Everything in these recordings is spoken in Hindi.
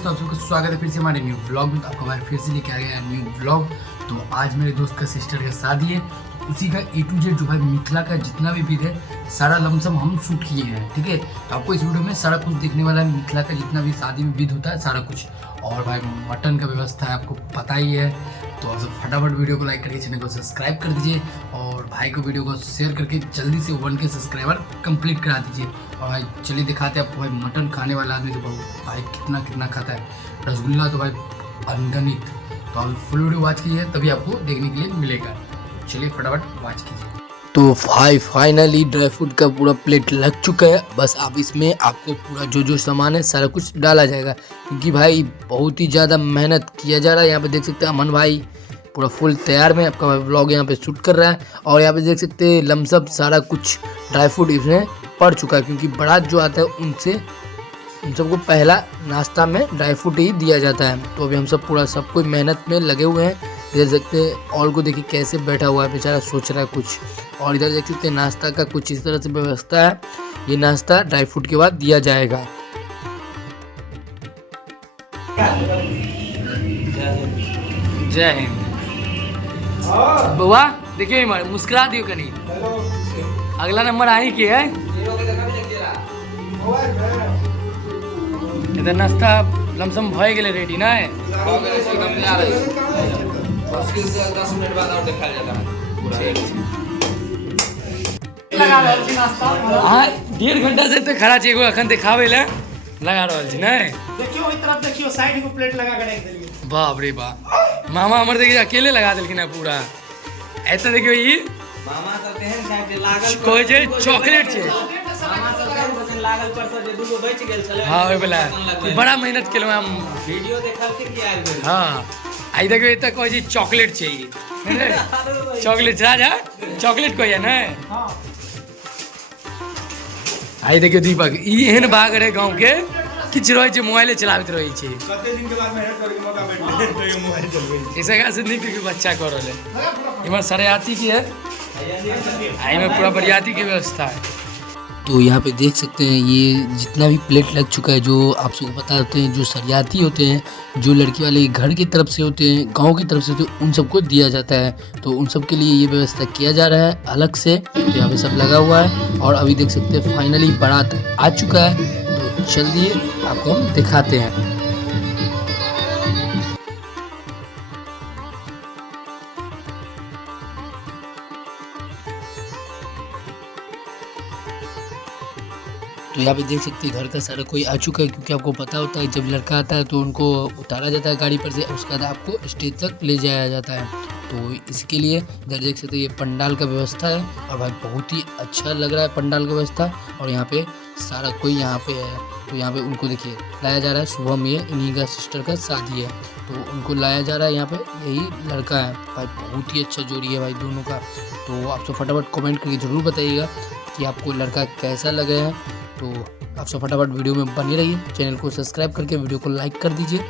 दोस्तों, आप सबका स्वागत है फिर से हमारे न्यू ब्लॉग में। तो आपको हमारे फिर से लेके आ गया न्यू ब्लॉग। तो आज मेरे दोस्त का सिस्टर का शादी है, तो उसी का A to Z जो भाई मिथिला का जितना भी विध है सारा लमसम हम शूट किए हैं। ठीक है, तो आपको इस वीडियो में सारा कुछ देखने वाला है। मिथिला का जितना भी शादी में विध होता है सारा कुछ, और भाई मटन का व्यवस्था है, आपको पता ही है। तो आप सब फटाफट वीडियो को लाइक करके चैनल को सब्सक्राइब कर दीजिए, और भाई को वीडियो को शेयर करके जल्दी से 1K सब्सक्राइबर कंप्लीट करा दीजिए। और भाई चलिए दिखाते हैं आपको। भाई मटन खाने वाला आदमी तो भाई कितना कितना खाता है, रसगुल्ला तो भाई अनगणित। तो आप फुल वीडियो वॉच कीजिए, तभी आपको देखने के लिए मिलेगा। चलिए फटाफट वॉच कीजिए। तो भाई फाइनली ड्राई फ्रूट का पूरा प्लेट लग चुका है। बस आप इसमें आपको पूरा जो सामान है सारा कुछ डाला जाएगा, क्योंकि भाई बहुत ही ज़्यादा मेहनत किया जा रहा है। यहाँ पे देख सकते हैं अमन भाई पूरा फुल तैयार में आपका व्लॉग यहाँ पे शूट कर रहा है। और यहाँ पे देख सकते हैं लमसम सारा कुछ ड्राई फ्रूट इसमें पड़ चुका है, क्योंकि बारात जो आता है उनसे उन सबको पहला नाश्ता में ड्राई फ्रूट ही दिया जाता है। तो अभी हम सब पूरा सब कोई मेहनत में लगे हुए हैं। इधर देख सकते हैं ऑल को देखिए कैसे बैठा हुआ है, बेचारा सोच रहा है कुछ। और इधर देख सकते हैं नाश्ता का कुछ इस तरह से व्यवस्था है। ये नाश्ता ड्राई फ्रूट के बाद दिया जाएगा। जय हिंद। बुआ देखिए मुस्कुरा दियो कनी। अगला नंबर आई के है इधर नाश्ता लमसम भए गेले रेडी ना है। हाँ 1.5 घंटा से तो खड़ा छी, अखन दिखावे ले लगा रहल छी ना। देखियो ओई तरफ देखियो, साइड को प्लेट लगा के रख देलिए। बाप रे बाप, मामा हमर देखिए अकेले लगा देलखिन है पूरा। ऐसा देखियो ई मामा सब तेहन साइड लागल कोई जे चॉकलेट छे। मामा सब तेहन बचन लागल पर से जे दूगो बच गेल छले। हां ओइ वाला बड़ा मेहनत केलो हम। वीडियो देखल के कि आइल गेल। हां आई देखियो एत कोई जे चॉकलेट छे ई। चॉकलेट राजा चॉकलेट कोई है ना। हां आई देखियो दीपक ई एहन बाग रे गांव के किछ रहै छै, मोबाइले चलाबैत रहै छै। कते दिन के बाद मेहनत करे के मौका भेटले तो ये मोबाइल चलबै। ऐसा का से नीक के बच्चा कर रहले। इमर सरेयाती की है, आई में पूरा बरियाती की व्यवस्था है। तो यहाँ पे देख सकते हैं ये जितना भी प्लेट लग चुका है, जो आप सबको पता होते हैं, जो सरियाती होते हैं, जो लड़की वाले घर की तरफ से होते हैं, गांव की तरफ से होते हैं, उन सबको दिया जाता है। तो उन सब के लिए ये व्यवस्था किया जा रहा है अलग से। तो यहाँ पे सब लगा हुआ है, और अभी देख सकते हैं फाइनली बारात आ चुका है। तो चलिए आपको हम दिखाते हैं। तो यहाँ पे देख सकते हैं घर का सारा कोई आ चुका है, क्योंकि आपको पता होता है जब लड़का आता है तो उनको उतारा जाता है गाड़ी पर से, उसके बाद आपको स्टेज तक ले जाया जाता है। तो इसके लिए इधर देख सकते हैं ये पंडाल का व्यवस्था है, और भाई बहुत ही अच्छा लग रहा है पंडाल का व्यवस्था। और यहाँ पे सारा कोई यहाँ पे है। तो यहाँ पे उनको देखिए लाया जा रहा है। शुभम ये इन्हीं का सिस्टर का शादी है, तो उनको लाया जा रहा है। यहाँ पे यही लड़का है भाई, बहुत ही अच्छा जोड़ी है भाई दोनों का। तो आप सब फटाफट कमेंट करके ज़रूर बताइएगा कि आपको लड़का कैसा लगा है। तो आप सब फटाफट वीडियो में बने रहिए, चैनल को सब्सक्राइब करके वीडियो को लाइक कर दीजिए।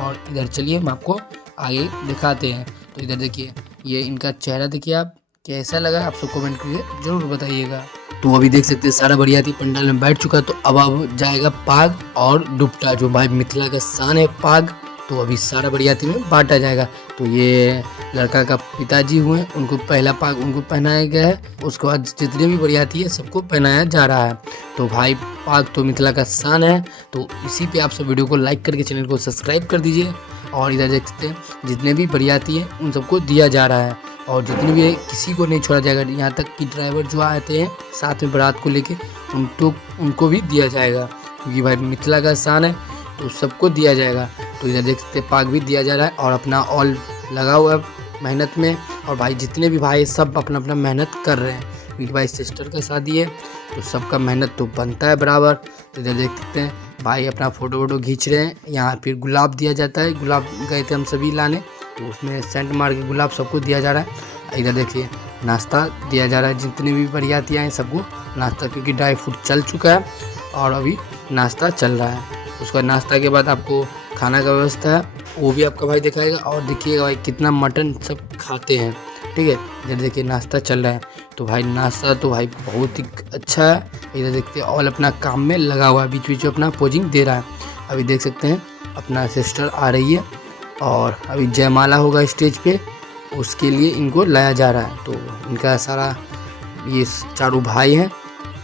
और इधर चलिए हम आपको आगे दिखाते हैं। तो इधर देखिए ये इनका चेहरा देखिए, आप कैसा लगा आप सब कमेंट करके ज़रूर बताइएगा। तो अभी देख सकते हैं सारा बरियाती पंडाल में बैठ चुका है। तो अब जाएगा पाग और दुपट्टा, जो भाई मिथिला का शान है पाग। तो अभी सारा बरियाती में बांटा जाएगा। तो ये लड़का का पिताजी हुए, उनको पहला पाग उनको पहनाया गया है। उसके बाद जितने भी बरियाती है सबको पहनाया जा रहा है। तो भाई पाग तो मिथिला का शान है। तो इसी पे आप सब वीडियो को लाइक करके चैनल को सब्सक्राइब कर दीजिए। और इधर देख सकते हैं जितने भी बरियाती हैं उन सबको दिया जा रहा है, और जितने भी किसी को नहीं छोड़ा जाएगा। यहाँ तक कि ड्राइवर जो आते हैं साथ में बारात को लेके उनको भी दिया जाएगा, क्योंकि भाई मिथिला का शान है तो सबको दिया जाएगा। तो इधर देख सकते हैं पाग भी दिया जा रहा है, और अपना ऑल लगा हुआ है मेहनत में। और भाई जितने भी भाई सब अपना अपना मेहनत कर रहे हैं, क्योंकि भाई सिस्टर का शादी है तो सबका मेहनत तो बनता है बराबर। तो इधर देख सकते हैं भाई अपना फ़ोटो खींच रहे हैं। यहाँ फिर गुलाब दिया जाता है, गुलाब गए थे हम सभी लाने, तो उसमें सेंट मार के गुलाब सबको दिया जा रहा है। इधर देखिए नाश्ता दिया जा रहा है, जितने भी बरियातियाँ हैं सबको नाश्ता, क्योंकि ड्राई फ्रूट चल चुका है और अभी नाश्ता चल रहा है। उसका नाश्ता के बाद आपको खाना का व्यवस्था है, वो भी आपका भाई दिखाएगा। और देखिएगा भाई कितना मटन सब खाते हैं, ठीक है। इधर देखिए नाश्ता चल रहा है, तो भाई नाश्ता तो भाई बहुत ही अच्छा है। इधर देखते हैं ऑल अपना काम में लगा हुआ है, बीच बीच में अपना पोजिंग दे रहा है। अभी देख सकते हैं अपना सिस्टर आ रही है और अभी जयमाला होगा स्टेज पे, उसके लिए इनको लाया जा रहा है। तो इनका सारा ये चारों भाई हैं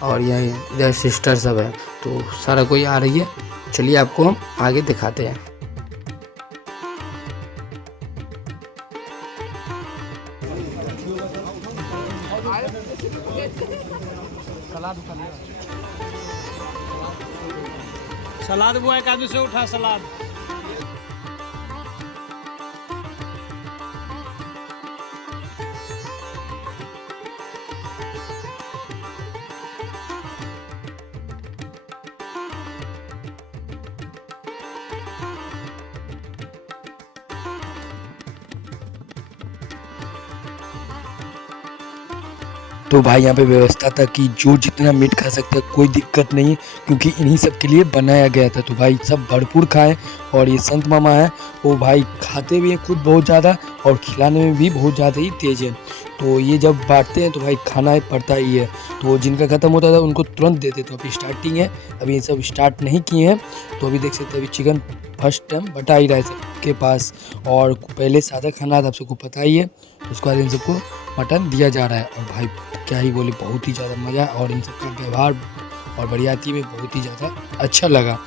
और यह इधर सिस्टर सब है, तो सारा कोई आ रही है। चलिए आपको हम आगे दिखाते हैं। सलाद बुआ एक आदमी से उठा सलाद। तो भाई यहाँ पे व्यवस्था था कि जो जितना मीट खा सकता है कोई दिक्कत नहीं, क्योंकि इन्हीं सब के लिए बनाया गया था। तो भाई सब भरपूर खाएं। और ये संत मामा है वो भाई खाते भी हैं खुद बहुत ज़्यादा और खिलाने में भी बहुत ज़्यादा ही तेज़ है। तो ये जब बांटते हैं तो भाई खाना पड़ता ही है। तो जिनका ख़त्म होता था उनको तुरंत देते। तो अभी स्टार्टिंग है, अभी ये सब स्टार्ट नहीं किए हैं। तो अभी देख सकते हैं अभी चिकन फर्स्ट टाइम बटा ही रहा है सबके पास। और पहले सादा खाना था, आप सबको पता ही है। उसके बाद इन सबको मटन दिया जा रहा है। और भाई क्या ही बोले, बहुत ही ज़्यादा मज़ा और इन सबका व्यवहार और बरियाती में बहुत ही ज़्यादा अच्छा लगा।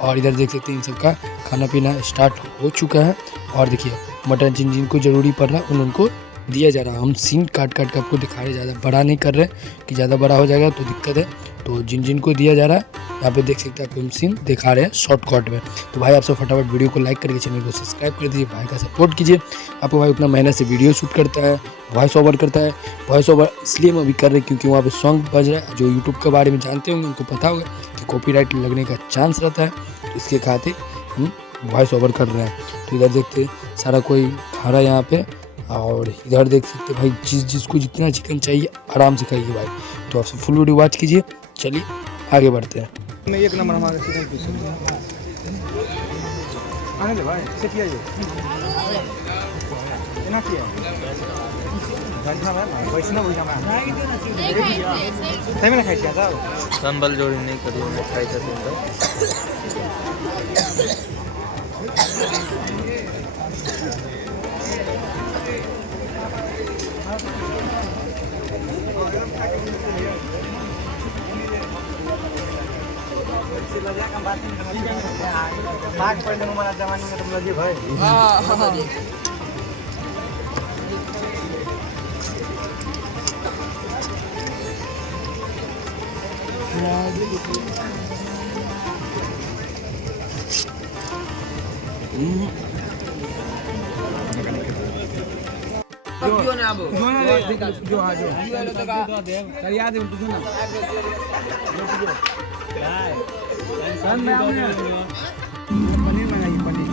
और इधर देख सकते हैं इन सबका खाना पीना स्टार्ट हो चुका है। और देखिए मटन जिन जिनको ज़रूरी पड़ रहा है उनको दिया जा रहा है। हम सीन काट काट के आपको दिखा रहे, ज़्यादा बड़ा नहीं कर रहे कि ज़्यादा बड़ा हो जाएगा तो दिक्कत है। तो जिन जिनको दिया जा रहा है यहाँ पे देख सकते हैं आपको हम सीन दिखा रहे हैं शॉर्टकट में। तो भाई आप सब फटाफट वीडियो को लाइक करके चैनल को सब्सक्राइब कर दीजिए, भाई का सपोर्ट कीजिए। आपको भाई उतना मेहनत से वीडियो शूट करता है, वॉइस ओवर करता है। वॉइस ओवर इसलिए हम अभी कर रहे हैं क्योंकि वहाँ पे सॉन्ग बज रहा है। जो यूट्यूब के बारे में जानते होंगे उनको पता होगा कि कॉपीराइट लगने का चांस रहता है, तो इसके खातिर हम वॉइस ओवर कर रहे हैं। तो इधर देखते सारा कोई खा रहा है यहाँ पे। और इधर देख सकते भाई जिसको जितना चिकन चाहिए आराम से खाइए भाई। तो आप सब फुल वीडियो वॉच कीजिए। चलिए आगे बढ़ते हैं। एक नंबर हमारे चिकन पीस आने ले भाई से किया ये ना किया घंटा में वैष्णव हो जामा सही में खाई क्या था संबल जोड़ी नहीं करी मैं खाई था तो मार्क पहले हमारा जमाने में तुम लगे भाई हां जो ने अब जो हां जो कर याद है तुझे ना सन में आओ पनीर बनाइए पनीर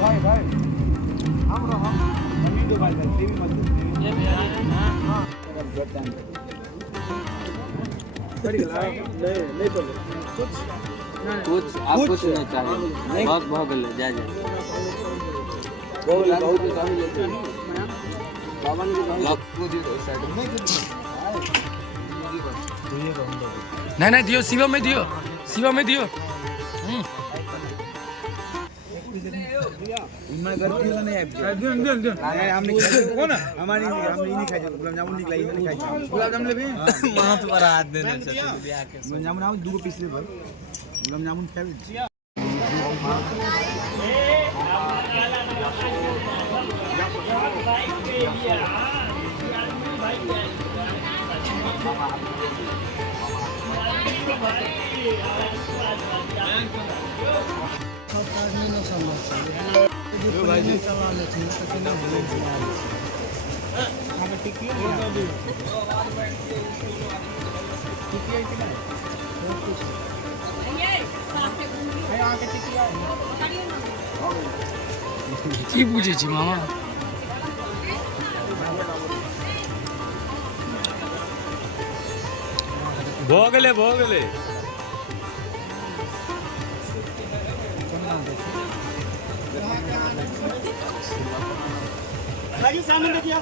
भाई भाई हम रहो हम दो भाई टीवी मत ये हां बड़ी गला नहीं तो कुछ आप कुछ नहीं चाहिए बहुत बहुत गले जा जा बहुत काम लेते हैं नहीं दियो शिवा में दियो मैं गलती से नहीं है हमने कौन हमारी हमने नहीं खाई गुलाब जामुन निकला ही नहीं खाई गुलाब जामुन ले भी वहां पे पर हाथ देने गुलाब जामुन आओ दो पीस ले भाई गुलाब जामुन खाए की पूछे छी मामा भोगले सामने देखिए।